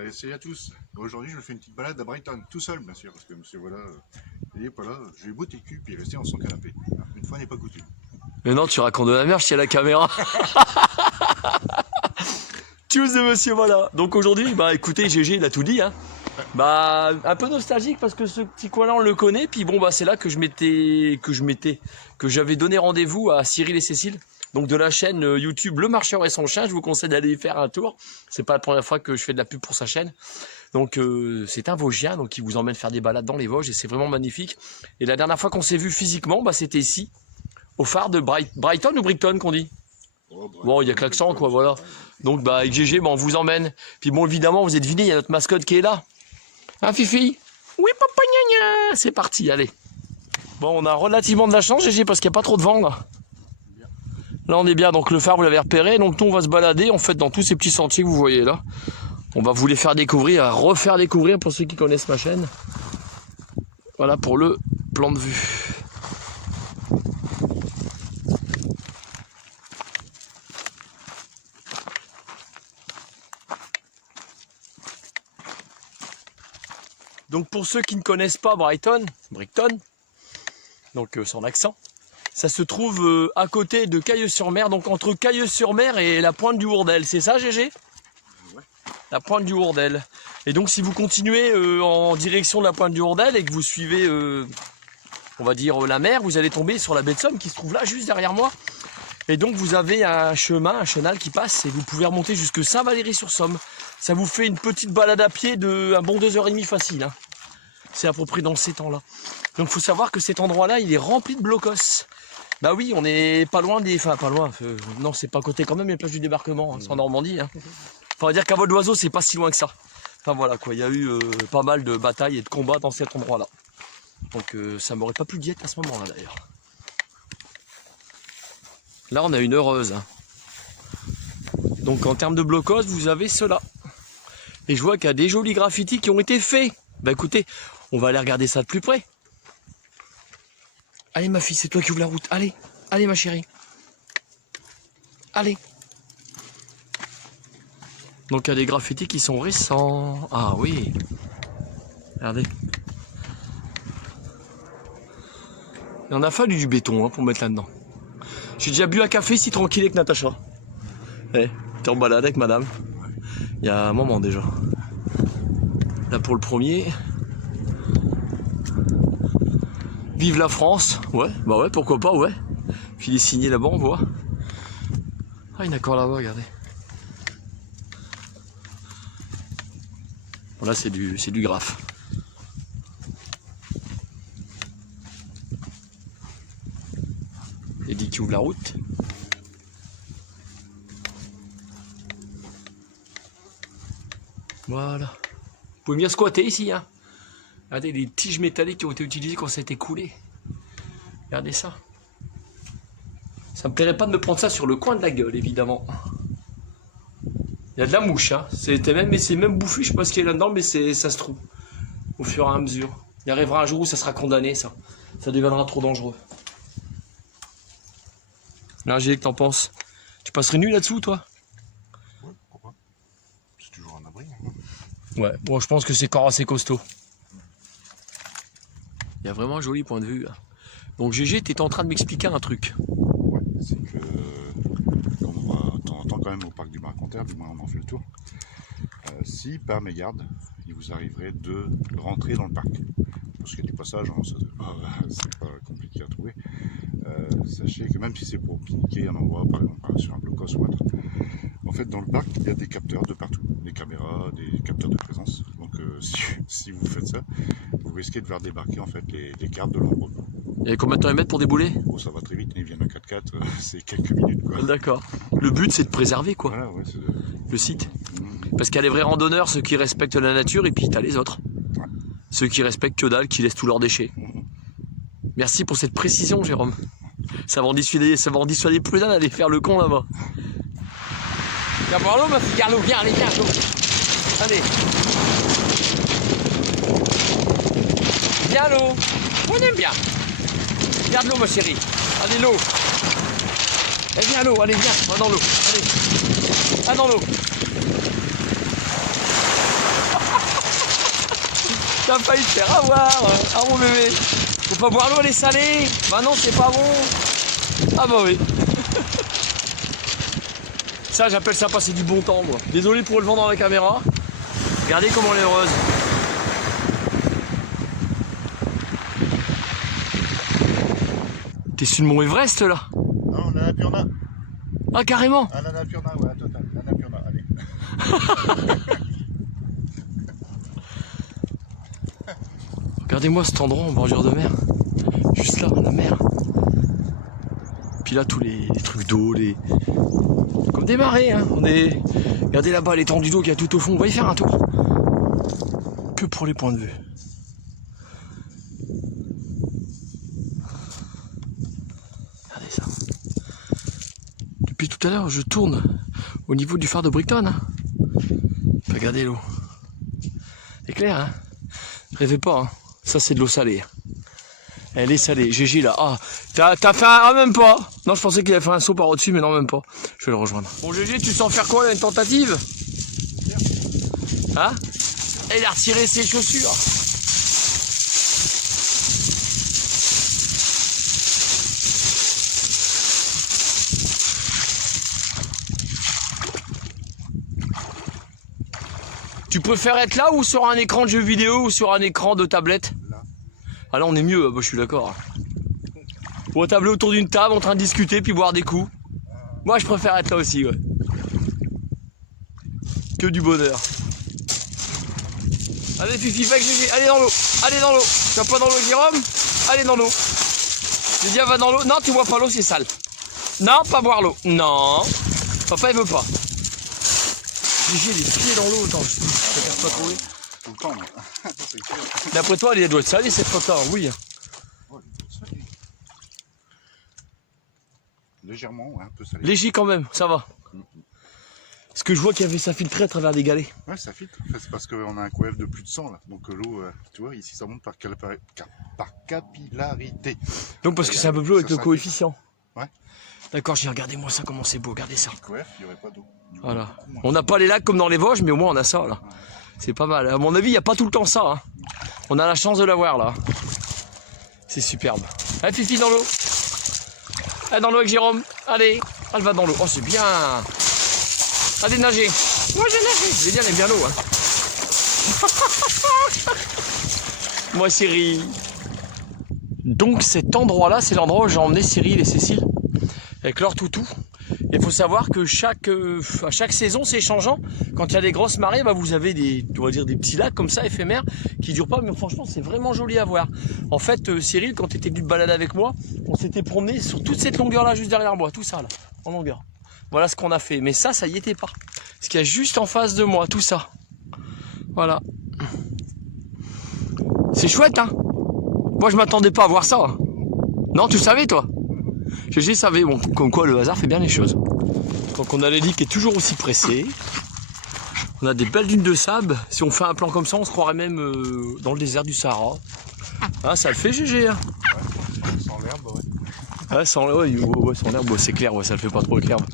Allez, salut à tous. Aujourd'hui, je me fais une petite balade à Brighton, tout seul, bien sûr, parce que monsieur, voilà, il est pas là. Je lui ai botté le cul, puis il est resté dans son canapé. Une fois n'est pas coutume. Mais non, tu racontes de la merde, je tiens la caméra. Tchuss de monsieur, voilà. Donc aujourd'hui, bah écoutez, GG, il a tout dit, hein. Bah, un peu nostalgique parce que ce petit coin-là, on le connaît. Puis bon, bah c'est là que j'avais donné rendez-vous à Cyril et Cécile. Donc de la chaîne YouTube Le Marcheur et son chien. Je vous conseille d'aller y faire un tour. C'est pas la première fois que je fais de la pub pour sa chaîne. Donc c'est un Vosgien, donc il vous emmène faire des balades dans les Vosges et c'est vraiment magnifique. Et la dernière fois qu'on s'est vu physiquement, bah c'était ici, au phare de Brighton ou Brighton qu'on dit. Bon, il y a que l'accent, quoi, voilà. Donc, bah, avec GG, bah, on vous emmène. Puis bon, évidemment, vous êtes deviné, il y a notre mascotte qui est là. Hein, Fifi? Oui, papa, gna gna. C'est parti, allez. Bon, on a relativement de la chance, GG, parce qu'il n'y a pas trop de vent, là. Là, on est bien. Donc, le phare, vous l'avez repéré. Donc, nous, on va se balader, en fait, dans tous ces petits sentiers que vous voyez là. On va vous les faire découvrir, refaire découvrir pour ceux qui connaissent ma chaîne. Voilà pour le plan de vue. Donc pour ceux qui ne connaissent pas Brighton, donc son accent, ça se trouve à côté de Cailleux-sur-Mer, donc entre Cailleux-sur-Mer et la pointe du Hourdel, c'est ça GG? Ouais. La pointe du Hourdel. Et donc si vous continuez en direction de la pointe du Hourdel et que vous suivez, on va dire, la mer, vous allez tomber sur la baie de Somme qui se trouve là, juste derrière moi. Et donc vous avez un chemin, un chenal qui passe et vous pouvez remonter jusque Saint-Valery-sur-Somme. Ça vous fait une petite balade à pied de un bon 2h30 facile. Hein. C'est à peu près dans ces temps-là. Donc il faut savoir que cet endroit-là, il est rempli de blocos. Bah oui, on est pas loin des... Enfin, pas loin. Non, c'est pas à côté quand même, les plages du débarquement, hein, c'est en Normandie. Hein. Enfin, on va dire qu'à vol d'oiseau, c'est pas si loin que ça. Enfin voilà quoi, il y a eu pas mal de batailles et de combats dans cet endroit-là. Donc ça m'aurait pas plu d'y être à ce moment-là d'ailleurs. Là, on a une heureuse. Hein. Donc, en termes de blocos, vous avez cela. Et je vois qu'il y a des jolis graffitis qui ont été faits. Bah écoutez, on va aller regarder ça de plus près. Allez, ma fille, c'est toi qui ouvre la route. Allez, allez, ma chérie. Allez. Donc, il y a des graffitis qui sont récents. Ah oui. Regardez. Il en a fallu du béton hein, pour mettre là-dedans. J'ai déjà bu un café ici tranquille avec Natacha. Eh, t'es en balade avec madame. Il y a un moment déjà. Là pour le premier. Vive la France. Ouais, bah ouais, pourquoi pas, ouais. Puis il est signé là-bas, on voit. Ah, il y en a encore là-bas, regardez. Bon, là c'est du graphe. Eddie qui ouvre la route. Voilà. Vous pouvez venir squatter ici. Hein. Regardez les tiges métalliques qui ont été utilisées quand ça a été coulé. Regardez ça. Ça me plairait pas de me prendre ça sur le coin de la gueule, évidemment. Il y a de la mouche. Hein. C'est même bouffu, je sais pas ce qu'il y a là-dedans, mais ça se trouve. Au fur et à mesure. Il arrivera un jour où ça sera condamné, ça. Ça deviendra trop dangereux. Là, Gilles, que t'en penses? Tu passerais nuit là-dessous, toi? Ouais, pourquoi pas. C'est toujours un abri. Hein. Ouais, bon, je pense que c'est corps assez costaud. Il y a vraiment un joli point de vue. Là. Donc, GG, t'étais en train de m'expliquer un truc. Ouais, c'est que, comme on va de temps en temps quand même au parc du Marconterre, du moins on en fait le tour, si par mégarde, il vous arriverait de rentrer dans le parc, parce qu'il y a des passages, hein, c'est pas compliqué à trouver, sachez que même si c'est pour piquer un endroit, par exemple sur un blocos ou autre, en fait dans le parc il y a des capteurs de partout, des caméras, des capteurs de présence, donc si vous faites ça, vous risquez de voir débarquer en fait les gardes de l'endroit. Et combien de temps ils mettent pour débouler? Oh, ça va très vite, ils viennent en 4x4, c'est quelques minutes quoi. D'accord. Le but c'est de préserver quoi, Voilà, ouais, le site. Parce qu'il y a les vrais randonneurs, ceux qui respectent la nature, et puis t'as les autres. Ouais. Ceux qui respectent que dalle, qui laissent tous leurs déchets. Merci pour cette précision, Jérôme. Ça va en dissuader plus d'un d'aller faire le con là-bas. Viens voir l'eau, ma fille, Carlo, viens, allez, viens, l'eau. Allez. Viens l'eau. On aime bien. Regarde l'eau, ma chérie. Allez, l'eau. Eh, viens l'eau, allez, viens, va dans l'eau. Allez. Va dans l'eau. T'as failli te faire avoir. Ah mon bébé. Faut pas boire l'eau, elle est salée. Bah non, c'est pas bon. Ah bah oui. Ça, j'appelle ça passer du bon temps, moi. Désolé pour le vent dans la caméra. Regardez comment elle est heureuse. T'es sur le mont Everest, là? Non, l'Annapurna. Ah, carrément. Ah, l'Annapurna, ouais, total. L'Annapurna, allez. Regardez-moi cet endroit en bordure de mer. Juste là, la mer. Puis là, tous les trucs d'eau, comme des marées, hein. Regardez là-bas l'étendue d'eau qu'il y a tout au fond. On va y faire un tour. Que pour les points de vue. Regardez ça. Depuis tout à l'heure, je tourne au niveau du phare de Brighton. Hein. Regardez l'eau. C'est clair, hein? Rêvez pas, hein. Ça, c'est de l'eau salée. Elle est salée. GG là. Ah, t'as fait un... Ah, même pas. Non, je pensais qu'il avait fait un saut par au-dessus, mais non, même pas. Je vais le rejoindre. Bon, GG, tu sens faire quoi là? Une tentative? Hein? Il a retiré ses chaussures. Tu préfères être là ou sur un écran de jeu vidéo ou sur un écran de tablette? Là. Ah là on est mieux, bah, je suis d'accord. Ou tabler autour d'une table en train de discuter puis boire des coups. Moi je préfère être là aussi, ouais. Que du bonheur. Allez Fifi, fais que GG, allez dans l'eau. Allez dans l'eau. Tu vas pas dans l'eau Jérôme? Allez dans l'eau. J'ai dit va dans l'eau. Non tu bois pas l'eau, c'est sale. Non, pas boire l'eau. Non. Papa il veut pas. J'ai les pieds dans l'eau, attends, je préfère pas trouver. Tout le temps, là. D'après toi, elle doit être salée cette photo, oui. Ouais, salé. Légèrement, ouais, un peu salé. Léger quand même, ça va. Parce que je vois qu'il y avait ça filtré à travers des galets. Ouais, ça filtre. En fait, c'est parce qu'on a un coef de plus de 100 là. Donc l'eau, tu vois, ici ça monte par capillarité. Donc parce que c'est un peu plus haut avec le coefficient. Ouais. D'accord, j'ai regardé moi ça, comment c'est beau, regardez ça. Coef, il n'y aurait pas d'eau. Voilà. On n'a pas les lacs comme dans les Vosges, mais au moins on a ça là. C'est pas mal. À mon avis, il n'y a pas tout le temps ça. Hein. On a la chance de l'avoir là. C'est superbe. Allez Fifi dans l'eau. Allez dans l'eau avec Jérôme. Allez, elle va dans l'eau. Oh c'est bien. Allez nager. Moi j'ai nagé. J'ai dit elle aime bien l'eau. Hein. Moi Cyril. Donc cet endroit là, c'est l'endroit où j'ai emmené Cyril et Cécile. Avec leur toutou. Il faut savoir que à chaque saison c'est changeant. Quand il y a des grosses marées, bah, vous avez des petits lacs comme ça éphémères qui durent pas, mais franchement c'est vraiment joli à voir. En fait Cyril, quand tu étais venu te balader avec moi, on s'était promené sur toute cette longueur là juste derrière moi, tout ça là, en longueur. Voilà ce qu'on a fait, mais ça y était pas. Ce qu'il y a juste en face de moi, tout ça. Voilà. C'est chouette hein. Moi je m'attendais pas à voir ça. Hein. Non, tu savais toi? GG savait, bon, comme quoi le hasard fait bien les choses. Donc on a l'hélice qui est toujours aussi pressé. On a des belles dunes de sable. Si on fait un plan comme ça, on se croirait même dans le désert du Sahara. Ah, ça le fait GG. Hein. Ouais, sans l'herbe, ouais. Ouais, sans l'herbe, c'est clair, ouais, ça le fait pas trop avec l'herbe.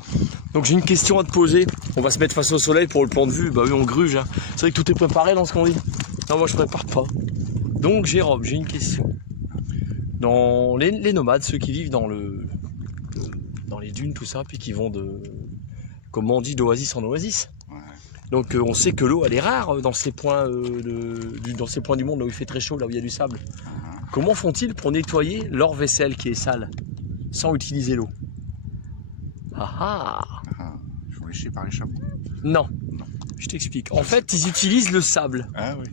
Donc j'ai une question à te poser. On va se mettre face au soleil pour le plan de vue. Bah oui, on gruge. Hein. C'est vrai que tout est préparé dans ce qu'on dit. Non, moi je prépare pas. Donc Jérôme, j'ai une question. Dans les nomades, ceux qui vivent dans les dunes, tout ça, puis qui vont comme on dit, d'oasis en oasis. Ouais. Donc on sait que l'eau elle est rare dans ces points dans ces points du monde là où il fait très chaud, là où il y a du sable. Comment font-ils pour nettoyer leur vaisselle qui est sale sans utiliser l'eau? Il faut lécher par les chameaux. Non. Je t'explique. En fait, ils utilisent le sable. Ah oui.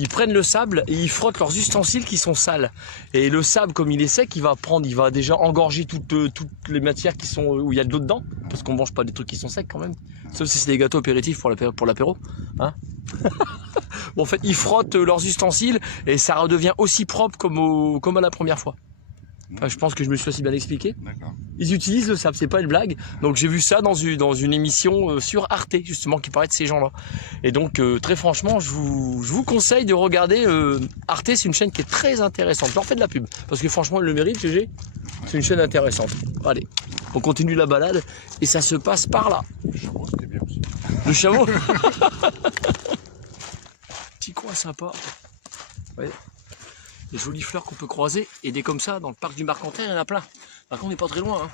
Ils prennent le sable et ils frottent leurs ustensiles qui sont sales. Et le sable, comme il est sec, il va déjà engorger toutes les matières qui sont où il y a de l'eau dedans. Parce qu'on mange pas des trucs qui sont secs quand même. Sauf si c'est des gâteaux apéritifs pour l'apéro. Hein. Bon, en fait, ils frottent leurs ustensiles et ça redevient aussi propre comme à la première fois. Enfin, je pense que je me suis assez bien expliqué. Ils utilisent le sable, c'est pas une blague. Donc j'ai vu ça dans une émission sur Arte, justement, qui parlait de ces gens-là. Et donc très franchement, je vous conseille de regarder Arte, c'est une chaîne qui est très intéressante. Je leur fais de la pub, parce que franchement, elle le mérite, GG. C'est une chaîne intéressante. Allez, on continue la balade, et ça se passe par là. Le chameau, c'était bien aussi. Le chameau. Petit coin sympa. Ouais. Des jolies fleurs qu'on peut croiser. Et des comme ça, dans le parc du Marcanterre, il y en a plein. Par contre, on n'est pas très loin. Hein.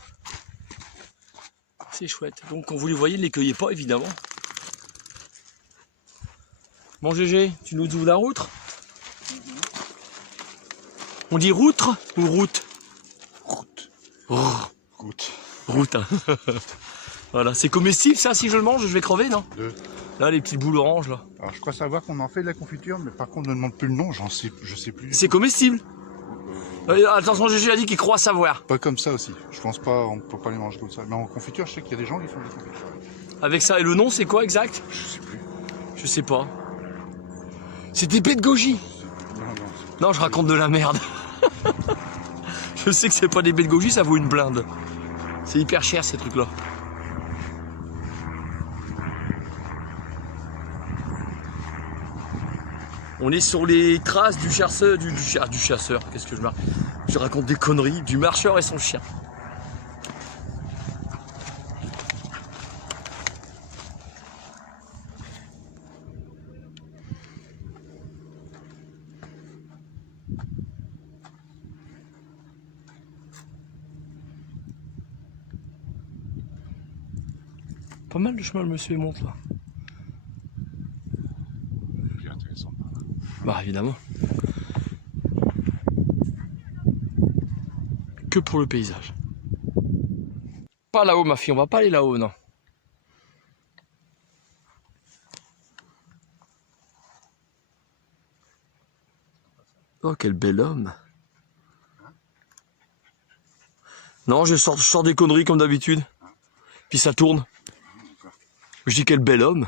C'est chouette. Donc quand vous les voyez, ne les cueillez pas, évidemment. Bon GG, tu nous ouvres la route? On dit routre ou route? Route. Route. Route. Hein. Voilà, c'est comestible ça, si je le mange, je vais crever, non? Là, les petites boules oranges, là. Alors, je crois savoir qu'on en fait de la confiture, mais par contre, ne demande plus le nom, je sais plus. C'est comestible. Attention, GG a dit qu'il croit savoir. Pas comme ça aussi. Je pense pas, on peut pas les manger comme ça. Mais en confiture, je sais qu'il y a des gens qui font des confitures. Avec ça, et le nom, c'est quoi exact? Je sais plus. Je sais pas. C'est des baies de goji. Non, je raconte de la merde. Je sais que c'est pas des baies de goji, ça vaut une blinde. C'est hyper cher ces trucs-là. On est sur les traces du chasseur, du chasseur, qu'est-ce que je raconte des conneries, du marcheur et son chien. Pas mal de chemin le monsieur monte là. Bien intéressant. Bah évidemment. Que pour le paysage. Pas là-haut ma fille, on va pas aller là-haut non. Oh quel bel homme. Non je sors des conneries comme d'habitude. Puis ça tourne. Je dis quel bel homme.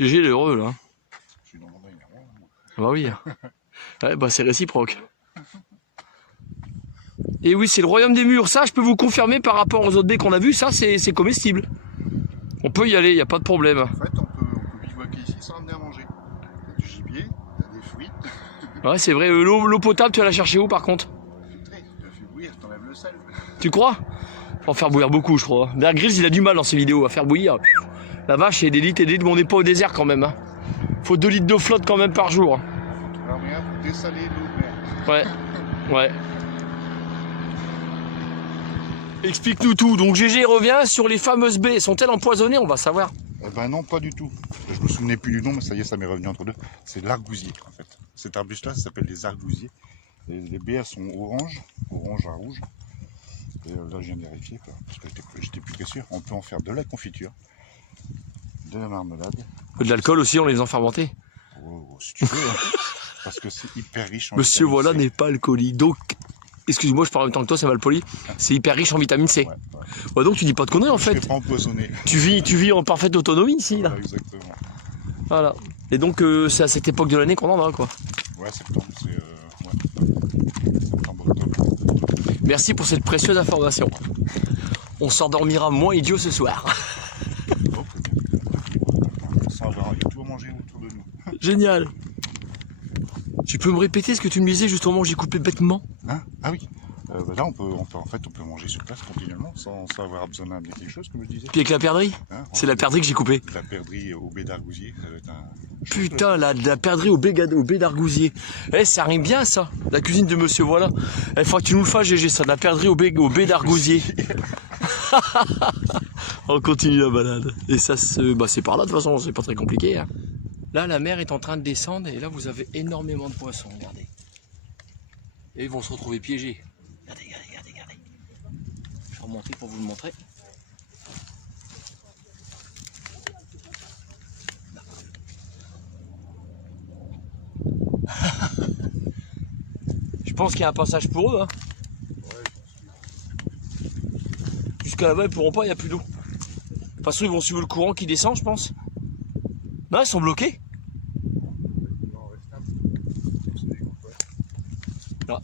J'ai l'heureux là. Je suis dans mon bain, bah oui. Ouais, bah c'est réciproque. Et oui, c'est le royaume des murs. Ça, je peux vous confirmer par rapport aux autres baies qu'on a vu, ça c'est comestible. On peut y aller, il n'y a pas de problème. En fait, on peut bivouaquer ici sans amener à manger. T'as du gibier, t'as des fruits. Ouais, c'est vrai. L'eau potable, tu vas la chercher où par contre? Filtré, tu la fais bouillir, t'enlèves le sel. Tu crois? Faut en faire bouillir beaucoup, je crois. Bear Grylls, il a du mal dans ses vidéos à faire bouillir. La vache, il y a des litres et des litres, mais on n'est pas au désert quand même. Hein. Faut 2 litres d'eau flotte quand même par jour. Alors, regarde, pour dessaler l'eau de mer. Ouais, ouais. Explique-nous tout. Donc GG revient sur les fameuses baies. Sont-elles empoisonnées? On va savoir. Eh ben non, pas du tout. Je me souvenais plus du nom, mais ça y est, ça m'est revenu entre deux. C'est l'argousier, en fait. Cet arbuste-là, ça s'appelle les argousiers. Et les baies, elles sont orange à rouge. Et là, je viens de vérifier, quoi, parce que j'étais plus très sûr. On peut en faire de la confiture, de la marmelade. De l'alcool aussi, on les en fermentés. Oh, si tu veux, hein, parce que c'est hyper riche en Monsieur vitamine voilà C. n'est pas alcoolique. Donc, excuse-moi, je parle en même temps que toi, c'est mal poli. C'est hyper riche en vitamine C. Ouais. Ouais, donc tu dis pas de conneries en Je fait. ne pas empoisonné. Tu vis en parfaite autonomie ici, là. Voilà, exactement. Voilà. Et donc, c'est à cette époque de l'année qu'on en a, quoi. Ouais, septembre, c'est... septembre, octobre. Merci pour cette précieuse information. On s'endormira moins idiot ce soir. Oh, sans avoir, il y a tout à manger autour de nous. Génial. Tu peux me répéter ce que tu me disais juste au moment où j'ai coupé bêtement? Hein? Ah oui. Là, on peut manger sur place continuellement sans avoir besoin d'amener quelque chose, comme je disais. Puis avec la perdrix? Hein, C'est la perdrix que j'ai coupée. La perdrix au baie d'argousier, ça va être un... Putain, la perdrix au baie d'argousier. Eh, ça rime bien ça, la cuisine de monsieur voilà. Il faudra que tu nous le fasses, GG, ça, de la perdrix au baie d'argousier. On continue la balade. Et ça, c'est par là de toute façon, c'est pas très compliqué. Hein. Là, la mer est en train de descendre et là, vous avez énormément de poissons, regardez. Et ils vont se retrouver piégés. Regardez. Je vais remonter pour vous le montrer. Je pense qu'il y a un passage pour eux. Hein. Jusqu'à là-bas, ils pourront pas, il n'y a plus d'eau. De toute façon, ils vont suivre le courant qui descend, je pense. Non, ils sont bloqués. Ah.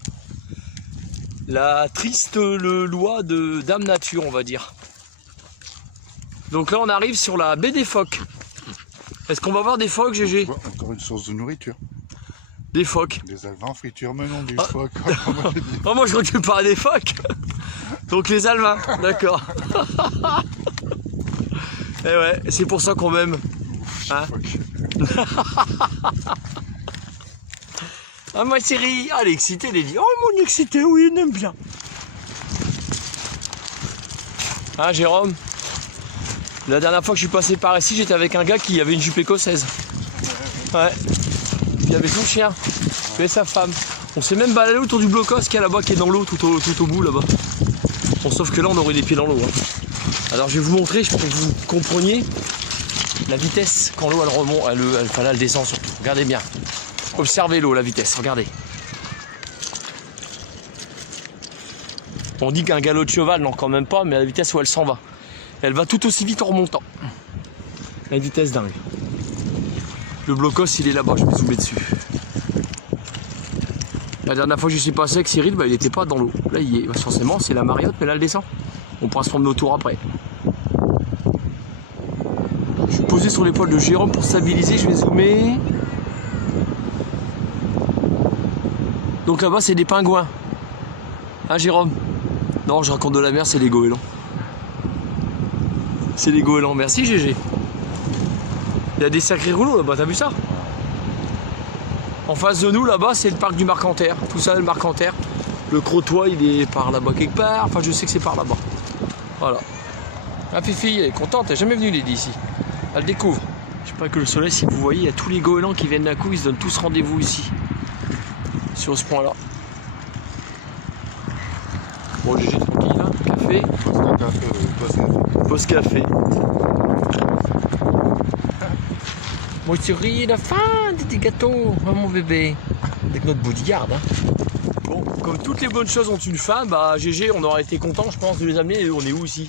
La triste loi de Dame Nature, on va dire. Donc là, on arrive sur la baie des phoques. Est-ce qu'on va voir des phoques, GG? Encore une source de nourriture. Des phoques. Des alevins en friture, mais non, des Ah. phoques. Oh, moi, je récupère des phoques. Donc les alevins, d'accord. Et ouais, c'est pour ça qu'on m'aime. Hein? Ah ma chérie, elle est excitée, Lady. Oh mon excité, oui, elle aime bien. Ah Jérôme, la dernière fois que je suis passé par ici, j'étais avec un gars qui avait une jupe écossaise. Ouais. Il avait son chien, il avait sa femme. On s'est même baladé autour du blocos qui est là-bas, qui est dans l'eau, tout au bout là-bas. Bon, sauf que là, on aurait les pieds dans l'eau. Hein. Alors je vais vous montrer, pour que vous compreniez la vitesse quand l'eau elle remonte, elle descend surtout. Regardez bien. Observez l'eau, la vitesse, regardez. On dit qu'un galop de cheval, non quand même pas, mais à la vitesse où elle s'en va. Elle va tout aussi vite en remontant. La vitesse dingue. Le blocos il est là-bas, je vais zoomer dessus. La dernière fois que je suis passé avec Cyril, bah, il n'était pas dans l'eau. Là il y est, bah, forcément c'est la mariotte, mais là elle descend. On pourra se prendre nos tours après. Je suis posé sur l'épaule de Jérôme pour stabiliser, je vais zoomer. Donc là-bas c'est des pingouins. Hein Jérôme? Non, je raconte de la mer, c'est les goélands. C'est les goélands, merci GG. Il y a des sacrés rouleaux là-bas, t'as vu ça? En face de nous là-bas c'est le parc du Marcanterre. Tout ça le Marcanterre. Le Crotoy il est par là-bas quelque part. Enfin je sais que c'est par là-bas. Voilà. La Fifi elle est contente, elle n'est jamais venue Lady ici. Elle découvre. Je sais pas que le soleil, si vous voyez, il y a tous les goélands qui viennent d'un coup, ils se donnent tous rendez-vous ici. Sur ce point là. Bon GG tranquille, hein, café. Pause café. Moi je ris la fin des gâteaux, hein, mon bébé. Avec notre bodyguard. Hein. Bon, comme toutes les bonnes choses ont une fin, bah GG, on aurait été content, je pense, de les amener. Et on est où ici?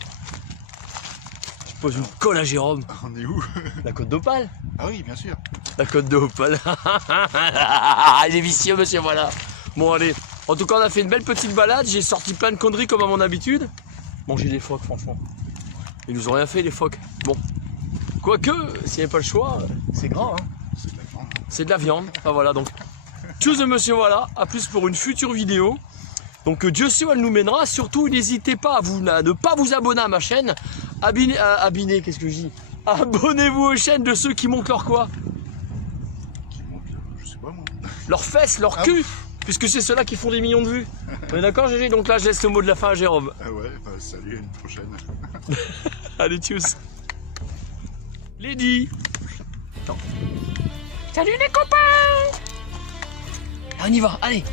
Je pose une colle à Jérôme. On est où? La côte d'Opale. Ah oui, bien sûr. La côte d'Opale. Il est vicieux, monsieur, voilà. Bon, allez. En tout cas, on a fait une belle petite balade. J'ai sorti plein de conneries comme à mon habitude. Manger des phoques, franchement. Ils nous ont rien fait, les phoques. Bon. Quoique, s'il n'y avait pas le choix, c'est gras. Hein. C'est de la viande. C'est de la viande. Ah, voilà, donc. Tchuss, monsieur, voilà. À plus pour une future vidéo. Donc, Dieu sait où elle nous mènera. Surtout, n'hésitez pas à ne pas vous abonner à ma chaîne. Qu'est-ce que je dis? Abonnez-vous aux chaînes de ceux qui montent leur quoi? Qui monte, je sais pas moi. Leurs fesses, leur cul. Puisque c'est ceux-là qui font des millions de vues. On est d'accord, GG? Donc là, je laisse le mot de la fin à Jérôme. Ah ouais, bah salut, à une prochaine. Allez, tchuss. Lady. Attends. Salut les copains. On y va, allez.